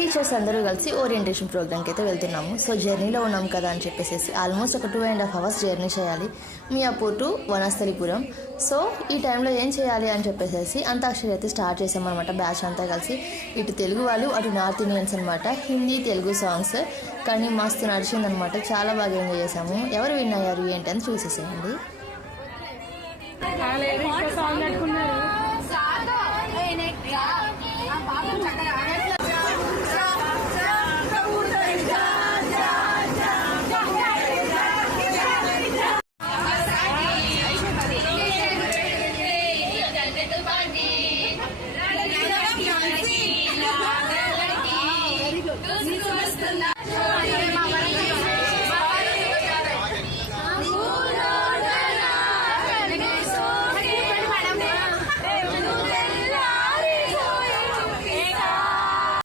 Teachers అందరూ కలిసి orientation ప్రోగ్రామ్కి అయితే వెళ్తున్నాము. సో జర్నీలో ఉన్నాం కదా అని చెప్పేసి ఆల్మోస్ట్ ఒక two and half hours journey చేయాలి. మియాపూర్ టు వనస్థలిపురం. సో ఈ టైంలో ఏం చేయాలి అని చెప్పేసి అంతాక్షరి అయితే స్టార్ట్ చేసామన్నమాట. బ్యాచ్ అంతా కలిసి ఇటు తెలుగు వాళ్ళు అటు నార్త్ ఇండియన్స్ అనమాట హిందీ తెలుగు సాంగ్స్ కానీ మస్తు నడిచిందనమాట చాలా బాగా ఎంజాయ్ చేసాము. ఎవరు విన్ అయ్యారు ఏంటి అని చూసేసేయండి.